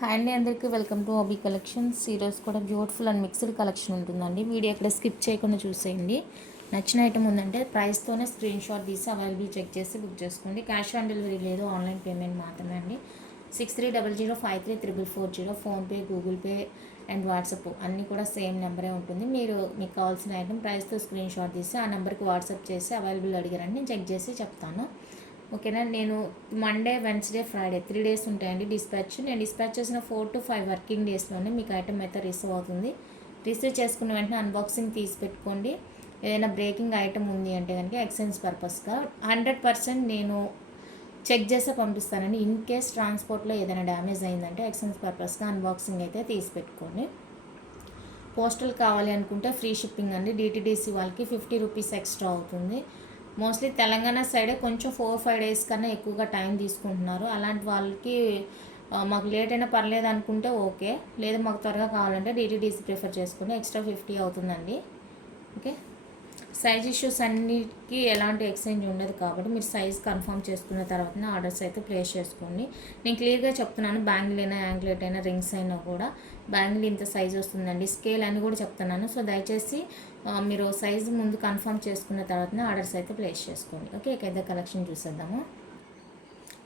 Hi అండి, అందరికీ welcome to hobby collections. ఈరోజు కూడా బ్యూటిఫుల్ అండ్ మిక్స్డ్ కలెక్షన్ ఉంటుందండి. వీడియో ఎక్కడ స్కిప్ చేయకుండా చూసేయండి. నచ్చిన ఐటమ్ ఉందంటే ప్రైస్తోనే స్క్రీన్ షాట్ తీసి అవైలబుల్ చెక్ చేసి బుక్ చేసుకోండి. క్యాష్ ఆన్ డెలివరీ లేదు, ఆన్లైన్ పేమెంట్ మాత్రమే అండి. 6300533440 PhonePe, Google pay and WhatsApp అన్నీ కూడా సేమ్ నెంబరే ఉంటుంది. మీకు కావాల్సిన ఐటమ్ ప్రైస్తో స్క్రీన్ షాట్ తీసి ఆ నెంబర్కి వాట్సాప్ చేసి అవైలబుల్ అడిగారండి, నేను చెక్ చేసి చెప్తాను. ఓకేనా. నేను మండే, వెన్స్డే, ఫ్రైడే 3 డేస్ ఉంటాయండి డిస్పాచ్. నేను డిస్పాచ్ చేసిన 4 to 5 వర్కింగ్ డేస్లోనే మీకు ఐటమ్ అయితే రిసీవ్ అవుతుంది. రిసీవ్ చేసుకున్న వెంటనే అన్బాక్సింగ్ తీసి పెట్టుకోండి. ఏదైనా బ్రేకింగ్ ఐటమ్ ఉంది అంటే కనుక ఎక్స్చేంజ్ పర్పస్గా 100% నేను చెక్ చేసే పంపిస్తానండి. ఇన్ కేస్ ట్రాన్స్పోర్ట్లో ఏదైనా డ్యామేజ్ అయిందంటే ఎక్స్చేంజ్ పర్పస్గా అన్బాక్సింగ్ అయితే తీసి పెట్టుకోండి. పోస్టల్ కావాలి అనుకుంటే ఫ్రీ షిప్పింగ్ అండి. డిటీడీసీ వాళ్ళకి 50 రూపీస్ ఎక్స్ట్రా అవుతుంది. మోస్ట్లీ తెలంగాణ సైడే కొంచెం 4-5 డేస్ కన్నా ఎక్కువగా టైం తీసుకుంటున్నారు. అలాంటి వాళ్ళకి మాకు లేట్ అయినా పర్లేదు అనుకుంటే ఓకే, లేదు మాకు త్వరగా కావాలంటే డిటీడీసీ ప్రిఫర్ చేసుకుని ఎక్స్ట్రా 50 అవుతుందండి. ఓకే. సైజ్ ఇష్యూస్ అన్నిటికీ ఎలాంటి ఎక్స్చేంజ్ ఉండదు కాబట్టి మీరు సైజ్ కన్ఫర్మ్ చేసుకున్న తర్వాతనే ఆర్డర్స్ అయితే ప్లేస్ చేసుకోండి. నేను క్లియర్గా చెప్తున్నాను, బ్యాంగిల్ అయినా, యాంక్లెట్ అయినా, రింగ్స్ అయినా కూడా బ్యాంగిల్ ఇంత సైజ్ వస్తుందండి, స్కేల్ అని కూడా చెప్తున్నాను. సో దయచేసి మీరు సైజు ముందు కన్ఫర్మ్ చేసుకున్న తర్వాతనే ఆర్డర్స్ అయితే ప్లేస్ చేసుకోండి. ఓకే, ఇకైతే కలెక్షన్ చూసేద్దాము.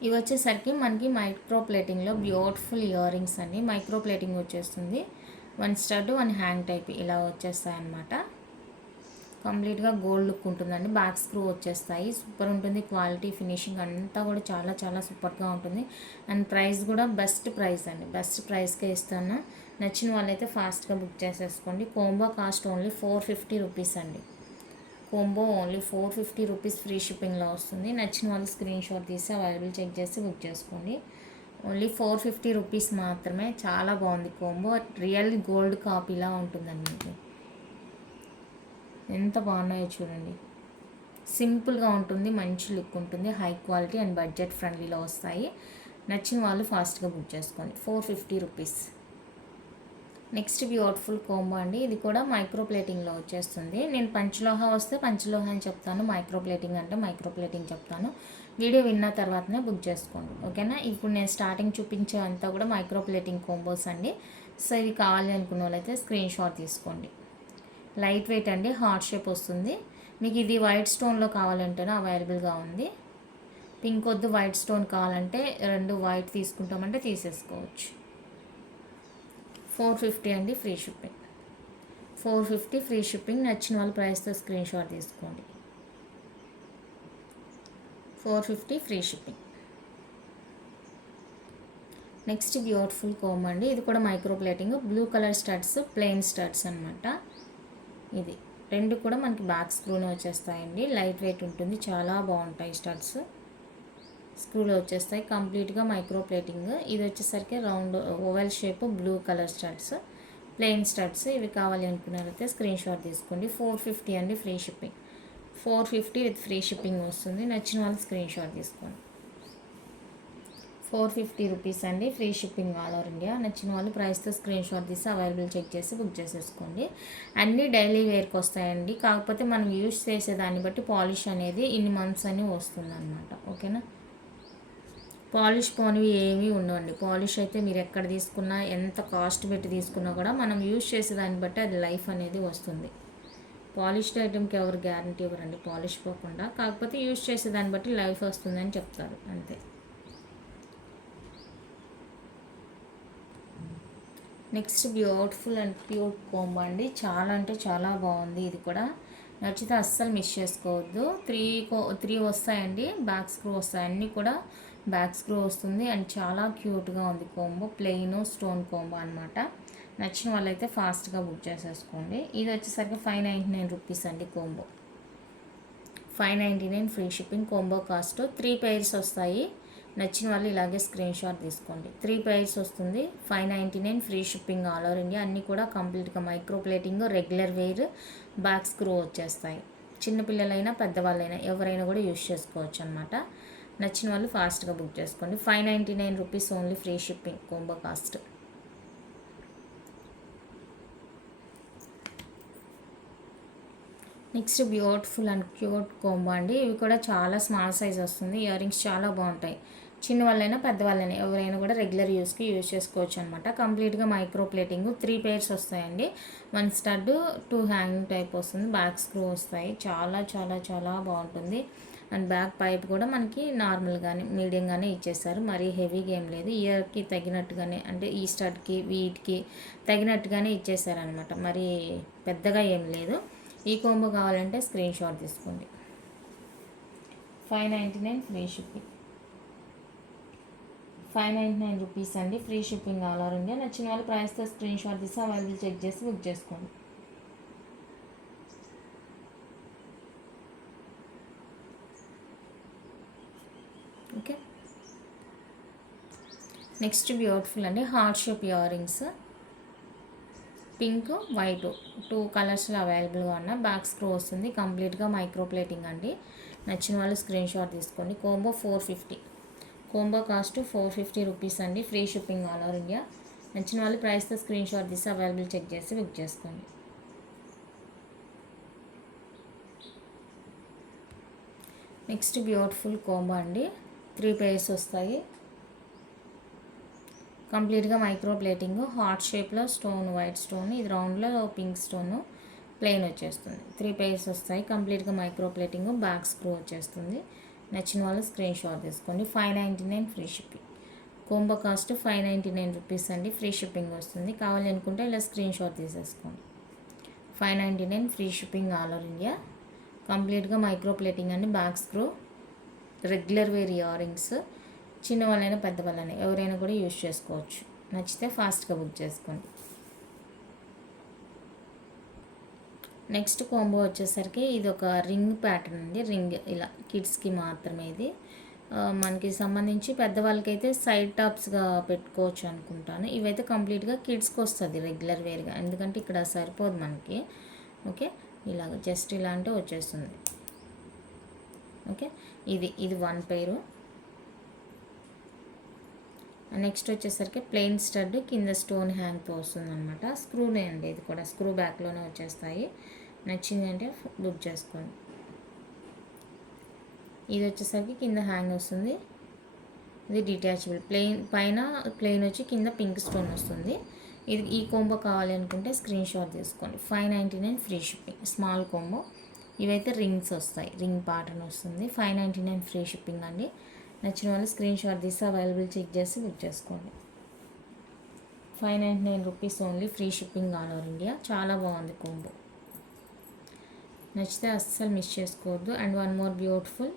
ఇవి వచ్చేసరికి మనకి మైక్రో ప్లేటింగ్లో బ్యూటిఫుల్ ఇయర్ రింగ్స్ అండి. మైక్రో ప్లేటింగ్ వచ్చేస్తుంది. 1 స్టడ్ 1 హ్యాంగ్ టైప్ ఇలా వచ్చేస్తాయి అన్నమాట. కంప్లీట్గా గోల్డ్ లుక్ ఉంటుందండి. బ్యాక్ స్క్రూ వచ్చేస్తాయి. సూపర్ ఉంటుంది. క్వాలిటీ, ఫినిషింగ్ అంతా కూడా చాలా చాలా సూపర్గా ఉంటుంది. అండ్ ప్రైస్ కూడా బెస్ట్ ప్రైస్ అండి. బెస్ట్ ప్రైస్కే ఇస్తాను. నచ్చిన వాళ్ళైతే ఫాస్ట్గా బుక్ చేసేసుకోండి. కోంబో కాస్ట్ ఓన్లీ 450 రూపీస్ అండి. కోంబో ఓన్లీ 450 రూపీస్ ఫ్రీ షిప్పింగ్లో వస్తుంది. నచ్చిన వాళ్ళు స్క్రీన్ షాట్ తీసి అవైలబుల్ చెక్ చేసి బుక్ చేసుకోండి. ఓన్లీ 450 రూపీస్ మాత్రమే. చాలా బాగుంది కోంబో. రియల్ గోల్డ్ కాపీలా ఉంటుందండి. మీకు ఎంత బాగున్నాయో చూడండి. సింపుల్గా ఉంటుంది, మంచి లుక్ ఉంటుంది, హై క్వాలిటీ అండ్ బడ్జెట్ ఫ్రెండ్లీలో వస్తాయి. నచ్చిన వాళ్ళు ఫాస్ట్గా బుక్ చేసుకోండి. 450 రూపీస్. నెక్స్ట్ బ్యూటిఫుల్ కోంబో అండి. ఇది కూడా మైక్రో ప్లేటింగ్లో వచ్చేస్తుంది. నేను పంచలోహ వస్తే పంచలోహ అని చెప్తాను, మైక్రో ప్లేటింగ్ అంటే మైక్రో ప్లేటింగ్ చెప్తాను. వీడియో విన్న తర్వాతనే బుక్ చేసుకోండి. ఓకేనా. ఇప్పుడు నేను స్టార్టింగ్ చూపించే అంతా కూడా మైక్రో ప్లేటింగ్ కోంబోస్ అండి. సో ఇవి కావాలి అనుకున్న వాళ్ళైతే స్క్రీన్ షాట్ తీసుకోండి. లైట్ వెయిట్ అండి, హార్ట్ షేప్ వస్తుంది. మీకు ఇది వైట్ స్టోన్లో కావాలంటేనే అవైలబుల్గా ఉంది. పింక్ వద్దు, వైట్ స్టోన్ కావాలంటే 2 వైట్ తీసుకుంటామంటే తీసేసుకోవచ్చు. 450 అండి, ఫ్రీ షిప్పింగ్. 450 free shipping. నచ్చిన వాళ్ళ ప్రైస్తో స్క్రీన్ షాట్ తీసుకోండి. 450 ఫ్రీ షిప్పింగ్. నెక్స్ట్ బ్యూటిఫుల్ కోమ్ అండి. ఇది కూడా micro plating. Blue colour studs, plain studs అనమాట. ఇది 2 కూడా మనకి బ్యాక్ స్క్రూనే వచ్చేస్తాయండి. లైట్ వెయిట్ ఉంటుంది, చాలా బాగుంటాయి. స్టడ్స్ స్క్రూలో వచ్చేస్తాయి. కంప్లీట్గా మైక్రో ప్లేటింగ్. ఇది వచ్చేసరికి round oval shape, blue colour studs, plain studs. ఇవి కావాలి అనుకున్నారైతే స్క్రీన్ షాట్ తీసుకోండి. 450 అండి, free shipping. 450 with free shipping వస్తుంది. నచ్చిన వాళ్ళు స్క్రీన్ షాట్ తీసుకోండి. 450 రూపీస్ అండి, free shipping all over India. నచ్చిన వాళ్ళు ప్రైస్తో స్క్రీన్ షాట్ తీసి అవైలబుల్ చెక్ చేసి బుక్ చేసేసుకోండి. అన్నీ డైలీ వేర్కి వస్తాయండి. కాకపోతే మనం యూజ్ చేసేదాన్ని బట్టి పాలిష్ అనేది ఇన్ని మంత్స్ అని వస్తుంది అనమాట. ఓకేనా. పాలిష్ పోనివి ఏమీ ఉండవండి. పాలిష్ అయితే మీరు ఎక్కడ తీసుకున్నా, ఎంత కాస్ట్ పెట్టి తీసుకున్నా కూడా మనం యూజ్ చేసేదాన్ని బట్టి అది లైఫ్ అనేది వస్తుంది. పాలిష్డ్ ఐటెంకి ఎవరు గ్యారంటీ ఇవ్వరండి పాలిష్ పోకుండా. కాకపోతే యూజ్ చేసేదాన్ని బట్టి లైఫ్ వస్తుందని చెప్తారు, అంతే. Next beautiful and pure combo అండి. చాలా అంటే చాలా బాగుంది. ఇది కూడా నచ్చితే అస్సలు మిస్ చేసుకోవద్దు. 3 వస్తాయండి. బ్యాక్ స్క్రూ వస్తాయి. అన్నీ కూడా బ్యాక్ స్క్రూ వస్తుంది. అండ్ చాలా క్యూట్గా ఉంది కోంబో. ప్లెయిన్ స్టోన్ కోంబో అనమాట. నచ్చిన వాళ్ళైతే ఫాస్ట్గా బుక్ చేసేసుకోండి. ఇది వచ్చేసరికి 599 రూపీస్ అండి combo. 599 free shipping. Combo cost 3 pairs వస్తాయి. నచ్చిన వాళ్ళు ఇలాగే స్క్రీన్ షాట్ తీసుకోండి. 3 పైర్స్ వస్తుంది. 599 free shipping all over India. అన్నీ కూడా కంప్లీట్గా micro plating, regular wear, back screw వచ్చేస్తాయి. చిన్నపిల్లలైనా పెద్దవాళ్ళైనా ఎవరైనా కూడా యూజ్ చేసుకోవచ్చు అనమాట. నచ్చిన వాళ్ళు ఫాస్ట్గా బుక్ చేసుకోండి. 599 rupees only, free shipping combo cost. Next beautiful and cute combo అండి. ఇవి కూడా చాలా స్మాల్ సైజ్ వస్తుంది. ఇయర్ రింగ్స్ చాలా బాగుంటాయి. చిన్న వాళ్ళైనా పెద్దవాళ్ళైనా ఎవరైనా కూడా రెగ్యులర్ యూస్కి యూజ్ చేసుకోవచ్చు అనమాట. కంప్లీట్గా మైక్రో ప్లేటింగ్ 3 పేర్స్ వస్తాయండి. 1 స్టడ్ 2 హ్యాంగింగ్ టైప్ వస్తుంది. బ్యాక్ స్క్రూ వస్తాయి. చాలా చాలా చాలా బాగుంటుంది. అండ్ బ్యాక్ పైప్ కూడా మనకి నార్మల్గానే మీడియంగానే ఇచ్చేసారు. మరీ హెవీగా ఏం లేదు. ఇయర్కి తగినట్టుగానే అంటే ఈ స్టడ్కి వీటికి తగినట్టుగానే ఇచ్చేసారనమాట. మరి పెద్దగా ఏం లేదు. ఈ కాంబో కావాలంటే స్క్రీన్ షాట్ తీసుకోండి. 599 ఫ్రీ షిప్పింగ్. 599 రూపీస్ అండి. Free shipping all over India. నచ్చిన వాళ్ళు ప్రైస్తో స్క్రీన్ షాట్ తీసి అవైలబుల్ చెక్ చేసి బుక్ చేసుకోండి. ఓకే, నెక్స్ట్ బ్యూటిఫుల్ అండి heart shape ear rings. Pink white 2 కలర్స్లో అవైలబుల్గా ఉన్న బ్యాక్ స్క్రూ వస్తుంది. కంప్లీట్గా మైక్రో ప్లేటింగ్ అండి. నచ్చిన వాళ్ళు స్క్రీన్ షాట్ తీసుకోండి. కోంబో 450. కోంబో కాస్ట్ 450 రూపీస్ అండి. Free shipping all over India. నచ్చిన వాళ్ళు ప్రైస్తో స్క్రీన్ షాట్ తీసి అవైలబుల్ చెక్ చేసి బుక్ చేసుకోండి. నెక్స్ట్ బ్యూటిఫుల్ కోంబో అండి. 3 పేర్స్ వస్తాయి. కంప్లీట్గా మైక్రో ప్లేటింగ్. హార్ట్ షేప్లో స్టోన్, వైట్ స్టోన్, ఇది రౌండ్లో పింక్ స్టోన్, ప్లెయిన్ వచ్చేస్తుంది. 3 పేర్స్ వస్తాయి. కంప్లీట్గా మైక్రో ప్లేటింగ్, బ్యాక్ స్క్రూ వచ్చేస్తుంది. నచ్చిన వాళ్ళు స్క్రీన్ షాట్ తీసుకోండి. 599 free shipping. Combo cost 599 rupees అండి. ఫ్రీ షిప్పింగ్ వస్తుంది. కావాలి అనుకుంటే ఇలా స్క్రీన్ షాట్ తీసేసుకోండి. 599 free shipping all over India. కంప్లీట్గా మైక్రో ప్లేటింగ్ అండి. Back screw, regular wear earrings. చిన్న వాళ్ళైనా పెద్ద వాళ్ళైనా ఎవరైనా కూడా యూజ్ చేసుకోవచ్చు. నచ్చితే ఫాస్ట్గా బుక్ చేసుకోండి. నెక్స్ట్ కాంబో వచ్చేసరికి ఇది ఒక రింగ్ ప్యాటర్న్ అండి. రింగ్ ఇలా కిడ్స్కి మాత్రమే ఇది. మనకి సంబంధించి పెద్దవాళ్ళకైతే సైడ్ టాప్స్గా పెట్టుకోవచ్చు అనుకుంటాను. ఇవైతే కంప్లీట్గా కిడ్స్కి వస్తుంది రెగ్యులర్ వేర్గా, ఎందుకంటే ఇక్కడ సరిపోదు మనకి. ఓకే, ఇలాగ జస్ట్ ఇలా అంటే వచ్చేస్తుంది. ఓకే, ఇది 1 పేరు. నెక్స్ట్ వచ్చేసరికి ప్లెయిన్ స్టడ్ కింద స్టోన్ హ్యాంగ్తో వస్తుంది అనమాట. స్క్రూనే అండి, ఇది కూడా స్క్రూ బ్యాక్లోనే వచ్చేస్తాయి. నచ్చింది అంటే బుక్ చేసుకోండి. ఇది వచ్చేసరికి కింద హ్యాంగ్ వస్తుంది. ఇది డిటాచబుల్. పైన ప్లెయిన్ వచ్చి కింద పింక్ స్టోన్ వస్తుంది. ఇది ఈ కోంబో కావాలి అనుకుంటే స్క్రీన్ షాట్ తీసుకోండి. 599 ఫ్రీ షిప్పింగ్. Small combo. ఇవైతే రింగ్స్ వస్తాయి, రింగ్ ప్యాటర్న్ వస్తుంది. 599 ఫ్రీ షిప్పింగ్ అండి. నచ్చిన వాళ్ళు స్క్రీన్ షాట్ తీసి అవైలబుల్ చెక్ చేసి బుక్ చేసుకోండి. 599 rupees only. Free shipping all over India. చాలా బాగుంది కోంబో. నచ్చితే అస్సలు మిస్ చేసుకోవద్దు. And 1 more beautiful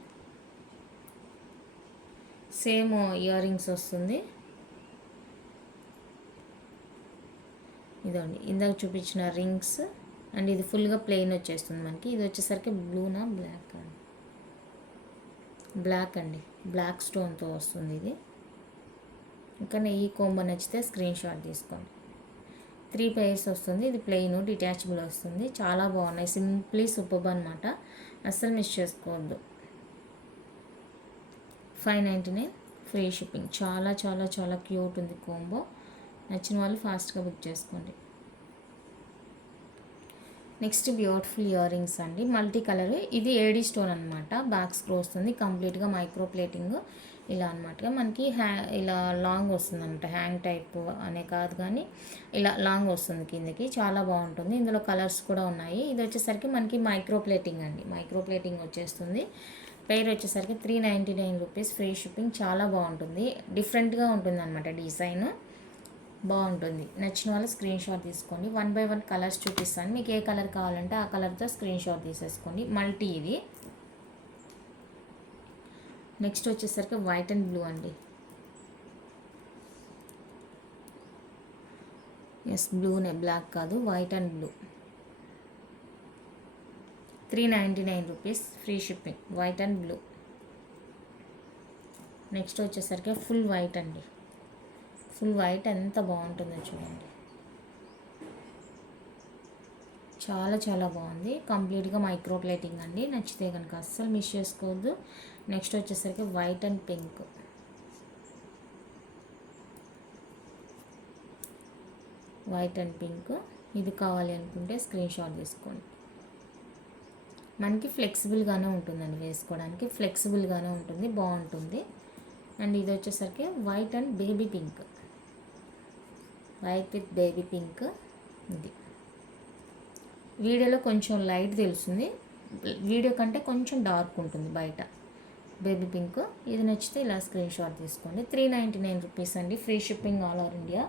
same ear rings వస్తుంది. ఇదండి ఇందాక చూపించిన రింగ్స్. అండ్ ఇది ఫుల్గా ప్లెయిన్ వచ్చేస్తుంది మనకి. ఇది వచ్చేసరికి బ్లూనా బ్లాక్ అండి, బ్లాక్ అండి, బ్లాక్ స్టోన్తో వస్తుంది ఇది. ఇంకా ఈ కోంబో నచ్చితే స్క్రీన్ షాట్ తీసుకోండి. 3 పేర్స్ వస్తుంది. ఇది ప్లెయిన్ డిటాచబుల్ వస్తుంది. చాలా బాగున్నాయి. సింప్లీ సూపర్బ్ అనమాట. అస్సలు మిస్ చేసుకోవద్దు. 599 ఫ్రీ షిప్పింగ్. చాలా చాలా చాలా క్యూట్ ఉంది కోంబో. నచ్చిన వాళ్ళు ఫాస్ట్గా బుక్ చేసుకోండి. నెక్స్ట్ బ్యూటిఫుల్ ఇయర్ రింగ్స్ అండి. Multi colour. ఇది ఏడీ స్టోన్ అనమాట. బ్యాక్ స్క్రూ వస్తుంది. కంప్లీట్గా మైక్రో ప్లేటింగ్ ఇలా అనమాట. మనకి ఇలా లాంగ్ వస్తుంది అనమాట. హ్యాంగ్ టైప్ అనే కాదు కానీ ఇలా లాంగ్ వస్తుంది కిందకి. చాలా బాగుంటుంది. ఇందులో కలర్స్ కూడా ఉన్నాయి. ఇది వచ్చేసరికి మనకి మైక్రో ప్లేటింగ్ అండి. మైక్రో ప్లేటింగ్ వచ్చేస్తుంది. పేరు వచ్చేసరికి 399 రూపీస్. Free shipping. చాలా బాగుంటుంది. డిఫరెంట్గా ఉంటుంది అనమాట. డిజైన్ బాగుంటుంది. నచ్చిన వాళ్ళు స్క్రీన్ షాట్ తీసుకోండి. 1 బై 1 కలర్స్ చూపిస్తాను. మీకు ఏ కలర్ కావాలంటే ఆ కలర్తో స్క్రీన్ షాట్ తీసేసుకోండి. మల్టీ ఇది. నెక్స్ట్ వచ్చేసరికి వైట్ అండ్ బ్లూ అండి. ఎస్, బ్లూనే, బ్లాక్ కాదు, white and blue. 399 rupees. Free shipping. White and blue. Next వచ్చేసరికి ఫుల్ వైట్ అండి. ఫుల్ వైట్ ఎంత బాగుంటుందో చూడండి. చాలా చాలా బాగుంది. కంప్లీట్గా మైక్రో ప్లేటింగ్ అండి. నచ్చితే కనుక అస్సలు మిస్ చేసుకోవద్దు. నెక్స్ట్ వచ్చేసరికి white and pink. White and pink. ఇది కావాలి అనుకుంటే స్క్రీన్ షాట్ తీసుకోండి. మనకి ఫ్లెక్సిబుల్గానే ఉంటుందండి, వేసుకోవడానికి ఫ్లెక్సిబుల్గానే ఉంటుంది. బాగుంటుంది. అండ్ ఇది వచ్చేసరికి white and baby pink, white with baby pink. ఇది వీడియోలో కొంచెం లైట్ తెలుస్తుంది, వీడియో కంటే కొంచెం డార్క్ ఉంటుంది బయట. Baby pink. ఇది నచ్చితే ఇలా స్క్రీన్ షాట్ తీసుకోండి. 399 రూపీస్ అండి, free shipping all over India.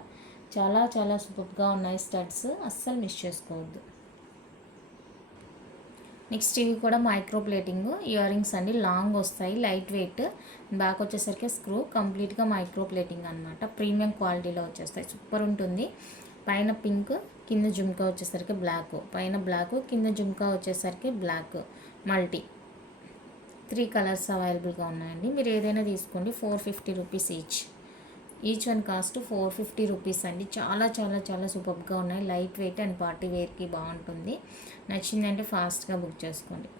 చాలా చాలా సూపర్గా ఉన్నాయి స్టడ్స్, అస్సలు మిస్ చేసుకోవద్దు. నెక్స్ట్ ఇవి కూడా మైక్రో ప్లేటింగ్ ఇయర్ రింగ్స్ అండి, లాంగ్ వస్తాయి, లైట్ వెయిట్. బ్యాక్ వచ్చేసరికి స్క్రూ, కంప్లీట్గా మైక్రో ప్లేటింగ్ అనమాట. ప్రీమియం క్వాలిటీలో వచ్చేస్తాయి, సూపర్ ఉంటుంది. పైన పింక్, కింద జుమ్కా వచ్చేసరికి బ్లాక్, పైన బ్లాక్, కింద జుమ్కా వచ్చేసరికి బ్లాక్. మల్టీ 3 కలర్స్ అవైలబుల్గా ఉన్నాయండి. మీరు ఏదైనా తీసుకోండి. 450 rupees each one cost 450 rupees అండి. చాలా చాలా చాలా సూపర్గా ఉన్నాయి, లైట్ వెయిట్ అండ్ పార్టీ వేర్కి బాగుంటుంది. నచ్చిందంటే ఫాస్ట్గా బుక్ చేసుకోండి.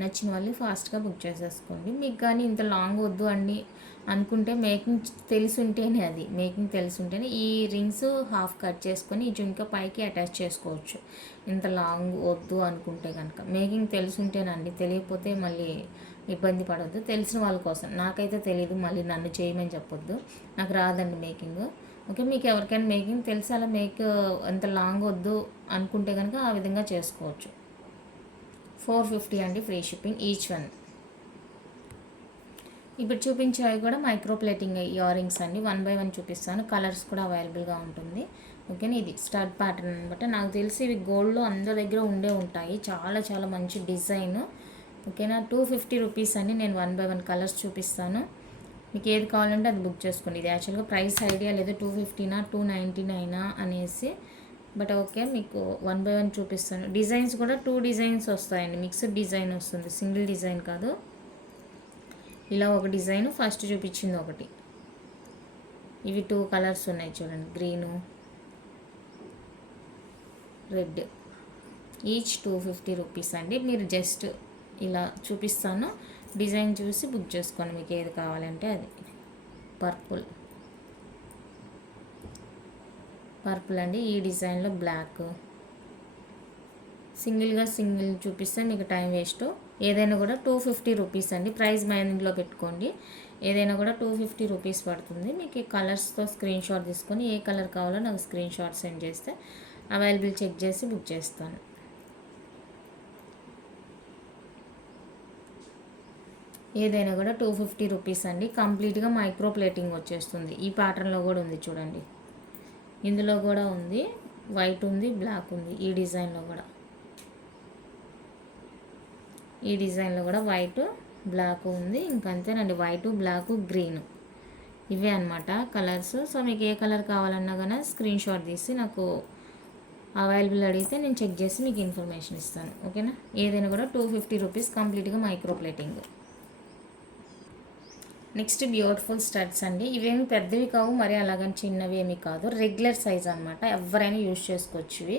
నచ్చిన వాళ్ళు ఫాస్ట్గా బుక్ చేసేసుకోండి. మీకు కానీ ఇంత లాంగ్ వద్దు అండి అనుకుంటే, మేకింగ్ తెలుసుంటేనే, అది మేకింగ్ తెలుసుంటేనే ఈ రింగ్స్ హాఫ్ కట్ చేసుకొని ఈ జుంక పైకి అటాచ్ చేసుకోవచ్చు. ఇంత లాంగ్ వద్దు అనుకుంటే కనుక మేకింగ్ తెలుసుంటేనండి, తెలియకపోతే మళ్ళీ ఇబ్బంది పడవద్దు. తెలిసిన వాళ్ళ కోసం, నాకైతే తెలియదు, మళ్ళీ నన్ను చేయమని చెప్పొద్దు, నాకు రాదండి మేకింగ్. ఓకే, మీకు ఎవరికైనా మేకింగ్ తెలిసి అలా ఎంత లాంగ్ వద్దు అనుకుంటే కనుక ఆ విధంగా చేసుకోవచ్చు. 450 అండి, ఫ్రీ షిప్పింగ్ ఈచ్ వన్. ఇప్పుడు చూపించేవి కూడా మైక్రో ప్లేటింగ్ ఇయర్ రింగ్స్ అండి. 1 బై 1 చూపిస్తాను, కలర్స్ కూడా అవైలబుల్గా ఉంటుంది. ఓకేనా, ఇది స్టడ్ ప్యాటర్న్ అనమాట. నాకు తెలిసి ఇవి గోల్డ్లో అందరి దగ్గర ఉంటాయి. చాలా చాలా మంచి డిజైన్. ఓకేనా, 250 రూపీస్ అండి. నేను 1 బై 1 కలర్స్ చూపిస్తాను, మీకు ఏది కావాలంటే అది బుక్ చేసుకోండి. ఇది యాక్చువల్గా ప్రైస్ ఐడియా లేదు, 250నా 299 అనేసి. బట్ ఓకే, మీకు 1 బై 1 చూపిస్తాను. డిజైన్స్ కూడా 2 డిజైన్స్ వస్తాయండి, మిక్స్డ్ డిజైన్ వస్తుంది, సింగిల్ డిజైన్ కాదు. ఇలా ఒక డిజైన్, ఫస్ట్ చూపించింది ఒకటి. ఇవి 2 కలర్స్ ఉన్నాయి చూడండి, గ్రీను రెడ్. ఈచ్ 250 రూపీస్ అండి. మీరు జస్ట్ ఇలా చూపిస్తాను, డిజైన్ చూసి బుక్ చేసుకోండి, మీకు ఏది కావాలంటే అది. పర్పుల్ అండి, ఈ డిజైన్లో బ్లాక్. సింగిల్ చూపిస్తే మీకు టైం వేస్ట్. ఏదైనా కూడా 250 రూపీస్ అండి, ప్రైస్ మైండ్లో పెట్టుకోండి. ఏదైనా కూడా 250 రూపీస్ పడుతుంది. మీకు ఈ కలర్స్తో స్క్రీన్ షాట్ తీసుకొని ఏ కలర్ కావాలో నాకు స్క్రీన్ షాట్ సెండ్ చేస్తే అవైలబుల్ చెక్ చేసి బుక్ చేస్తాను. ఏదైనా కూడా 250 రూపీస్ అండి. కంప్లీట్గా మైక్రో ప్లేటింగ్ వచ్చేస్తుంది. ఈ ప్యాటర్న్లో కూడా ఉంది చూడండి, ఇందులో కూడా ఉంది, వైట్ ఉంది, బ్లాక్ ఉంది. ఈ డిజైన్లో కూడా వైట్ బ్లాక్ ఉంది. ఇంకంతేనండి, వైట్ బ్లాక్ గ్రీన్, ఇవే అనమాట కలర్స్. సో మీకు ఏ కలర్ కావాలన్నా కానీ స్క్రీన్ షాట్ తీసి నాకు అవైలబుల్ అడిగితే నేను చెక్ చేసి మీకు ఇన్ఫర్మేషన్ ఇస్తాను. ఓకేనా, ఏదైనా కూడా 250 రూపీస్, కంప్లీట్గా micro plating. Next beautiful studs అండి. ఇవేమి పెద్దవి కావు, మరి అలాగని చిన్నవి ఏమి కాదు, రెగ్యులర్ సైజ్ అనమాట. ఎవరైనా యూజ్ చేసుకోవచ్చు. ఇవి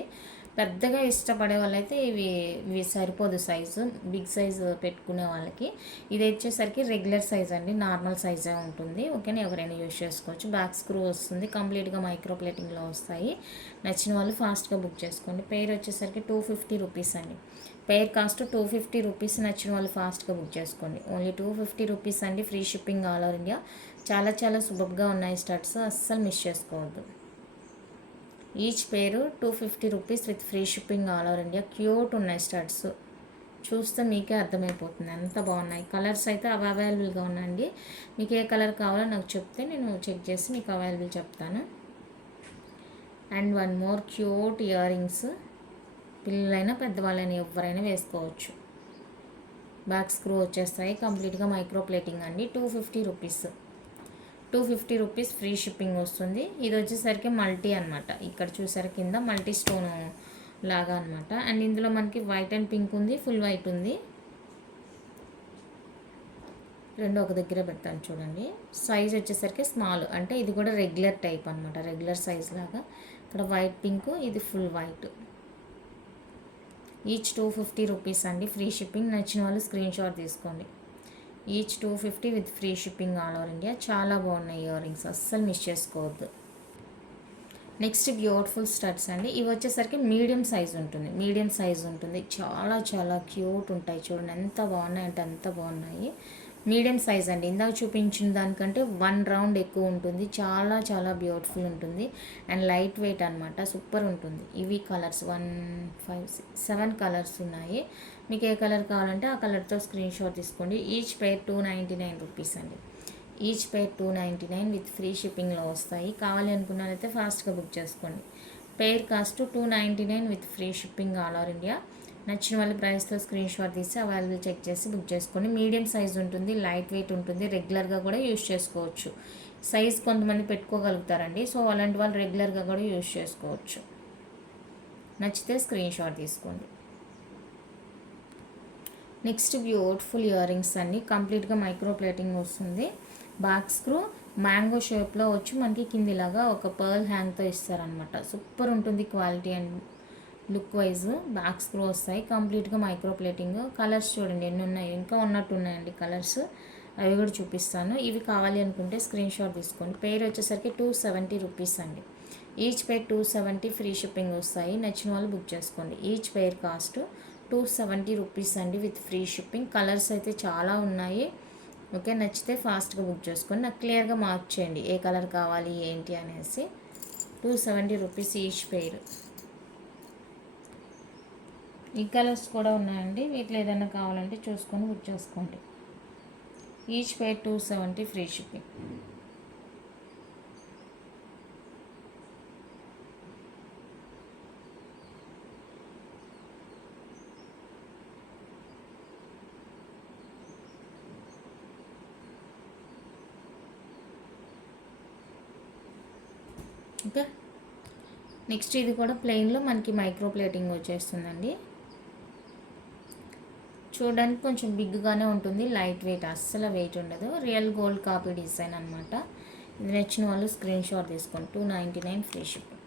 పెద్దగా ఇష్టపడే వాళ్ళైతే ఇవి సరిపోదు సైజు, బిగ్ సైజు పెట్టుకునే వాళ్ళకి. ఇది వచ్చేసరికి రెగ్యులర్ సైజ్ అండి, నార్మల్ సైజే ఉంటుంది. ఓకేనా, ఎవరైనా యూజ్ చేసుకోవచ్చు. బ్యాక్ స్క్రూ వస్తుంది, కంప్లీట్గా మైక్రో ప్లేటింగ్లో వస్తాయి. నచ్చిన వాళ్ళు ఫాస్ట్గా బుక్ చేసుకోండి. పేర్ వచ్చేసరికి 250 రూపీస్ అండి. పేర్ కాస్ట్ 250 రూపీస్. నచ్చిన వాళ్ళు ఫాస్ట్గా బుక్ చేసుకోండి. ఓన్లీ 250 రూపీస్ అండి, free shipping all over India. చాలా చాలా సూపర్గా ఉన్నాయి స్టడ్స్, అస్సలు మిస్ చేసుకోవద్దు. ఈచ్ పేరు 250 rupees with free shipping all over India. Cute ఉన్నాయి స్టడ్స్, చూస్తే మీకే అర్థమైపోతుంది ఎంత బాగున్నాయి. కలర్స్ అయితే అవైలబుల్గా ఉన్నాయండి. మీకు ఏ కలర్ కావాలో నాకు చెప్తే నేను చెక్ చేసి మీకు అవైలబుల్ చెప్తాను. And one more cute ear rings, పిల్లలైనా పెద్దవాళ్ళైనా ఎవరైనా వేసుకోవచ్చు. బ్యాక్ స్క్రూ వచ్చేస్తాయి, కంప్లీట్గా మైక్రో ప్లేటింగ్ అండి. 250 రూపీస్, 250 రూపీస్ ఫ్రీ షిప్పింగ్ వస్తుంది. ఇది వచ్చేసరికి మల్టీ అనమాట. ఇక్కడ చూసారు కింద మల్టీ స్టోన్ లాగా అనమాట. అండ్ ఇందులో మనకి వైట్ అండ్ పింక్ ఉంది, ఫుల్ వైట్ ఉంది. రెండు ఒక దగ్గర పెడతాను చూడండి. సైజ్ వచ్చేసరికి స్మాల్, అంటే ఇది కూడా రెగ్యులర్ టైప్ అనమాట, రెగ్యులర్ సైజ్ లాగా. ఇక్కడ వైట్ పింక్, ఇది ఫుల్ వైట్. ఈచ్ 250 రూపీస్ అండి, ఫ్రీ షిప్పింగ్. నచ్చిన వాళ్ళు స్క్రీన్ షాట్ తీసుకోండి. Each 250 with free shipping all over India. చాలా బాగున్నాయి ఇయర్ రింగ్స్, అస్సలు మిస్ చేసుకోవద్దు. నెక్స్ట్ బ్యూటిఫుల్ స్టడ్స్ అండి. ఇవి వచ్చేసరికి మీడియం సైజ్ ఉంటుంది. చాలా చాలా క్యూట్ ఉంటాయి, చూడండి ఎంత బాగున్నాయి అంటే అంత బాగున్నాయి. మీడియం సైజ్ అండి. ఇందాక చూపించిన దానికంటే 1 రౌండ్ ఎక్కువ ఉంటుంది. చాలా చాలా బ్యూటిఫుల్ ఉంటుంది అండ్ లైట్ వెయిట్ అనమాట. సూపర్ ఉంటుంది. ఇవి కలర్స్ 1, 5, 6, 7 కలర్స్ ఉన్నాయి. మీకు ఏ కలర్ కావాలంటే ఆ కలర్తో స్క్రీన్ షాట్ తీసుకోండి. ఈచ్ పేర్ 299 రూపీస్ అండి. ఈచ్ పేర్ 299 విత్ ఫ్రీ షిప్పింగ్లో వస్తాయి. కావాలి అనుకున్నారైతే ఫాస్ట్గా బుక్ చేసుకోండి. పేర్ cost 299 with free shipping all over India. నచ్చిన వాళ్ళ ప్రైస్తో స్క్రీన్ షాట్ తీసి అవైలబుల్ చెక్ చేసి బుక్ చేసుకోండి. మీడియం సైజ్ ఉంటుంది, లైట్ వెయిట్ ఉంటుంది, రెగ్యులర్గా కూడా యూజ్ చేసుకోవచ్చు. సైజ్ కొంతమంది పెట్టుకోగలుగుతారండి, సో అలాంటి వాళ్ళు రెగ్యులర్గా కూడా యూజ్ చేసుకోవచ్చు. నచ్చితే స్క్రీన్ షాట్ తీసుకోండి. నెక్స్ట్ బ్యూటిఫుల్ ఇయర్ రింగ్స్ అండి. కంప్లీట్గా మైక్రో ప్లేటింగ్ వస్తుంది. బ్యాక్ స్క్రూ మ్యాంగో షేప్లో వచ్చి మనకి కిందిలాగా ఒక పర్ల్ హ్యాంగ్తో ఇస్తారనమాట. సూపర్ ఉంటుంది quality and look wise. Back screw వస్తాయి. కంప్లీట్గా మైక్రో ప్లేటింగ్. కలర్స్ చూడండి ఎన్ని ఉన్నాయి, ఇంకా ఉన్నట్టు ఉన్నాయండి కలర్స్. అవి కూడా చూపిస్తాను. ఇవి కావాలి అనుకుంటే స్క్రీన్ షాట్ తీసుకోండి. పేర్ వచ్చేసరికి 270 రూపీస్ అండి. ఈచ్ పేర్ 270 ఫ్రీ షిప్పింగ్ వస్తాయి. నచ్చిన వాళ్ళు బుక్ చేసుకోండి. ఈచ్ పేర్ కాస్ట్ 270 రూపీస్ అండి విత్ ఫ్రీ షిప్పింగ్. కలర్స్ అయితే చాలా ఉన్నాయి. ఓకే, నచ్చితే ఫాస్ట్గా బుక్ చేసుకోండి. నాకు క్లియర్గా మార్క్ చేయండి ఏ కలర్ కావాలి ఏంటి అనేసి. 270 రూపీస్ ఈచ్ పేర్. ఈ కలర్స్ కూడా ఉన్నాయండి. వీటిలో ఏదైనా కావాలంటే చూసుకొని బుక్ చేసుకోండి. ఈచ్ పేర్ 270 ఫ్రీ షిప్పింగ్. ఓకే, నెక్స్ట్ ఇది కూడా ప్లెయిన్లో మనకి మైక్రో ప్లేటింగ్ వచ్చేస్తుందండి. చూడడానికి కొంచెం బిగ్గానే ఉంటుంది, లైట్ వెయిట్, అస్సలు వెయిట్ ఉండదు. రియల్ గోల్డ్ కాపీ డిజైన్ అనమాట. ఇది నచ్చిన వాళ్ళు స్క్రీన్ షాట్ తీసుకోండి. 299 ఫ్రీ షిప్పింగ్.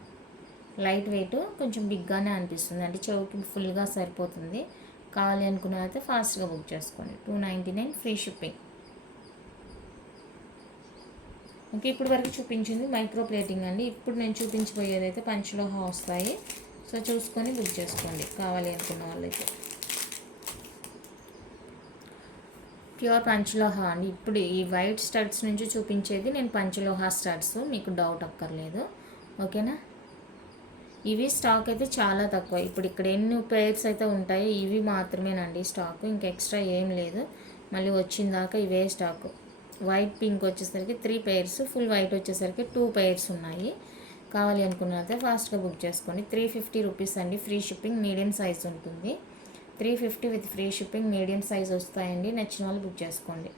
లైట్ వెయిట్, కొంచెం బిగ్గానే అనిపిస్తుంది, అంటే చెవుకి ఫుల్గా సరిపోతుంది. కావాలి అనుకున్న అయితే ఫాస్ట్గా బుక్ చేసుకోండి. 299 ఫ్రీ షిప్పింగ్. ఓకే, ఇప్పుడు వరకు చూపించింది మైక్రో ప్లేటింగ్ అండి. ఇప్పుడు నేను చూపించబోయేది అయితే పంచలోహ వస్తాయి. సో చూసుకొని బుక్ చేసుకోండి కావాలి అనుకున్న వాళ్ళైతే. ప్యూర్ పంచలోహ అండి. ఇప్పుడు ఈ వైట్ స్టడ్స్ నుంచి చూపించేది నేను పంచలోహ స్టడ్స్, మీకు డౌట్ అక్కర్లేదు. ఓకేనా. ఇవి స్టాక్ అయితే చాలా తక్కువ. ఇప్పుడు ఇక్కడ ఎన్ని పేర్స్ అయితే ఉంటాయో ఇవి మాత్రమేనండి స్టాక్, ఇంకా ఎక్స్ట్రా ఏం లేదు. మళ్ళీ వచ్చిన దాకా ఇవే స్టాకు. వైట్ పింక్ వచ్చేసరికి 3 పేర్స్, ఫుల్ వైట్ వచ్చేసరికి 2 పేర్స్ ఉన్నాయి. కావాలి అనుకున్నైతే ఫాస్ట్గా బుక్ చేసుకోండి. 350 రూపీస్ అండి ఫ్రీ షిప్పింగ్. మీడియం సైజ్ ఉంటుంది. 350 with free shipping. Medium size వస్తాయండి. నచ్చిన వాళ్ళు బుక్ చేసుకోండి.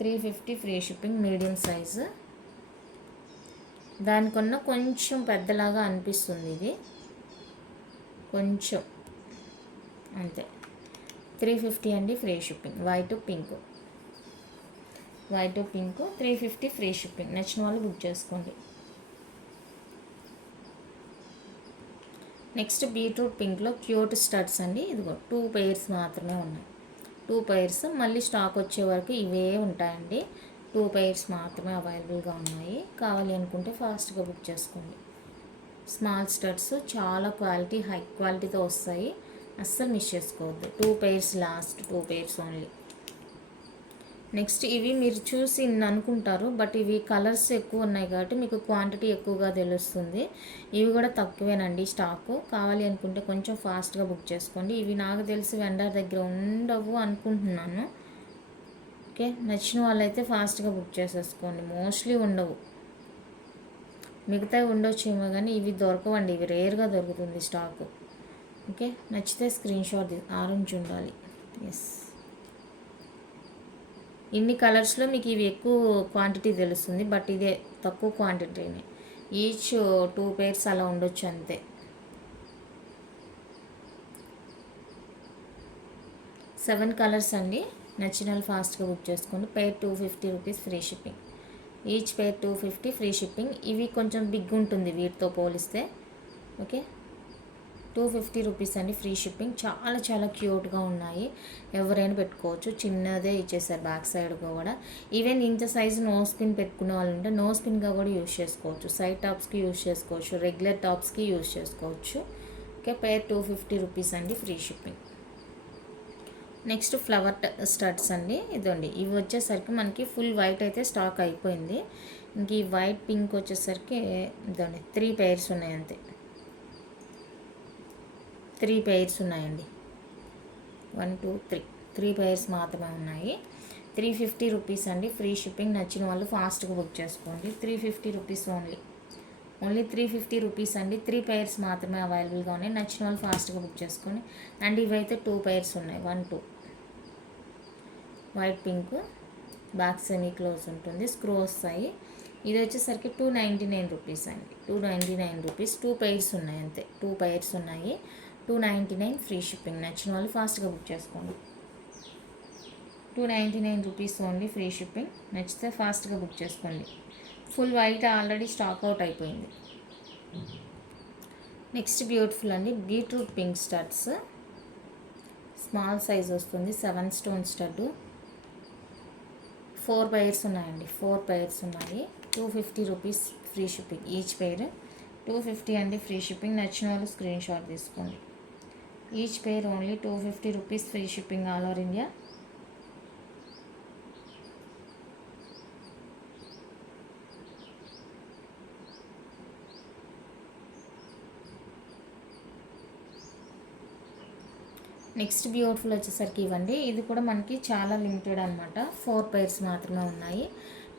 350 ఫ్రీ షిప్పింగ్, మీడియం సైజు. దానికన్నా కొంచెం పెద్దలాగా అనిపిస్తుంది ఇది, కొంచెం అంతే. 350 అండి free shipping. White pink 350 free shipping. నచ్చిన వాళ్ళు బుక్ చేసుకోండి. నెక్స్ట్ బీట్రూట్ పింక్లో క్యూట్ స్టడ్స్ అండి. ఇదిగో 2 పేర్స్ మాత్రమే ఉన్నాయి. 2 పేర్స్, మళ్ళీ స్టాక్ వచ్చే వరకు ఇవే ఉంటాయండి. 2 పేర్స్ మాత్రమే అవైలబుల్గా ఉన్నాయి. కావాలి అనుకుంటే ఫాస్ట్గా బుక్ చేసుకోండి. స్మాల్ స్టడ్స్, చాలా క్వాలిటీ, హై క్వాలిటీతో వస్తాయి. అస్సలు మిస్ చేసుకోవద్దు. 2 pairs, last 2 pairs only. Next ఇవి మీరు చూసి అనుకుంటారు, బట్ ఇవి కలర్స్ ఎక్కువ ఉన్నాయి కాబట్టి మీకు క్వాంటిటీ ఎక్కువగా తెలుస్తుంది. ఇవి కూడా తక్కువేనండి స్టాకు. కావాలి అనుకుంటే కొంచెం ఫాస్ట్గా బుక్ చేసుకోండి. ఇవి నాకు తెలిసి వెండర్ దగ్గర ఉండవు అనుకుంటున్నాను. ఓకే, నచ్చిన వాళ్ళైతే ఫాస్ట్గా బుక్ చేసేసుకోండి. మోస్ట్లీ ఉండవు, మిగతా ఉండొచ్చేమో కానీ ఇవి దొరకవండి. ఇవి రేర్గా దొరుకుతుంది స్టాకు. ఓకే, నచ్చితే స్క్రీన్ షాట్. ఆరెంజ్ ఉండాలి. ఎస్, ఇన్ని కలర్స్లో మీకు ఇవి ఎక్కువ క్వాంటిటీ తెలుస్తుంది, బట్ ఇదే తక్కువ క్వాంటిటీనే. ఈచ్ 2 పేర్స్ అలా ఉండొచ్చు అంతే. సెవెన్ కలర్స్ అండి. నచ్చిన ఫాస్ట్గా బుక్ చేసుకోండి. పేర్ 250 రూపీస్ ఫ్రీ షిప్పింగ్. ఈచ్ పేర్ 250 ఫ్రీ షిప్పింగ్. ఇవి కొంచెం బిగ్ ఉంటుంది వీటితో పోలిస్తే. ఓకే, 250 రూపీస్ అండి ఫ్రీ షిప్పింగ్. చాలా చాలా క్యూట్గా ఉన్నాయి, ఎవరైనా పెట్టుకోవచ్చు. చిన్నదే ఇచ్చేసారు బ్యాక్ సైడ్ కూడా. ఈవెన్ ఇంత సైజు నో స్పిన్ పెట్టుకునే వాళ్ళు ఉంటే నో స్పిన్గా కూడా యూజ్ చేసుకోవచ్చు. సైడ్ టాప్స్కి యూజ్ చేసుకోవచ్చు, రెగ్యులర్ టాప్స్కి యూజ్ చేసుకోవచ్చు. ఓకే, పేర్ 250 రూపీస్ అండి free shipping. Next flower studs అండి. ఇదండి, ఇవి వచ్చేసరికి మనకి ఫుల్ వైట్ అయితే స్టాక్ అయిపోయింది. ఇంక ఈ వైట్ పింక్ వచ్చేసరికి ఇదండి 3 pairs ఉన్నాయి అంతే. 3 pairs ఉన్నాయండి. 1 2 3 3 pairs మాత్రమే ఉన్నాయి. 350 రూపీస్ అండి, ఫ్రీ షిప్పింగ్. నచ్చిన వాళ్ళు ఫాస్ట్గా బుక్ చేసుకోండి. 350 రూపీస్ ఓన్లీ 350 రూపీస్ అండి. 3 pairs మాత్రమే అవైలబుల్గా ఉన్నాయి. నచ్చిన వాళ్ళు ఫాస్ట్గా బుక్ చేసుకోండి. అండ్ ఇవైతే 2 pairs ఉన్నాయి. 1 2 white pink, back semi close ఉంటుంది, స్క్రూ వస్తాయి. ఇది వచ్చేసరికి 299 రూపీస్ అండి. 299 రూపీస్. 2 pairs ఉన్నాయి అంతే. 2 pairs ఉన్నాయి. 299 ఫ్రీ షిప్పింగ్. నచ్చిన వాళ్ళు ఫాస్ట్గా బుక్ చేసుకోండి. 299 రూపీస్ ఓన్లీ, ఫ్రీ షిప్పింగ్. నచ్చితే ఫాస్ట్గా బుక్ చేసుకోండి. Full white already stock out అయిపోయింది. నెక్స్ట్ బ్యూటిఫుల్ అండి, beetroot pink studs. Small size వస్తుంది, 7 stone స్టడ్. 4 pairs ఉన్నాయండి. 4 pairs ఉన్నాయి. 250 rupees free shipping. Each pair 250 అండి, ఫ్రీ షిప్పింగ్. నచ్చిన వాళ్ళు స్క్రీన్ షాట్ తీసుకోండి. Each pair only 250 rupees, free shipping all over India. Next beautiful వచ్చేసరికి ఇవ్వండి. ఇది కూడా మనకి చాలా లిమిటెడ్ అనమాట. 4 pairs మాత్రమే ఉన్నాయి.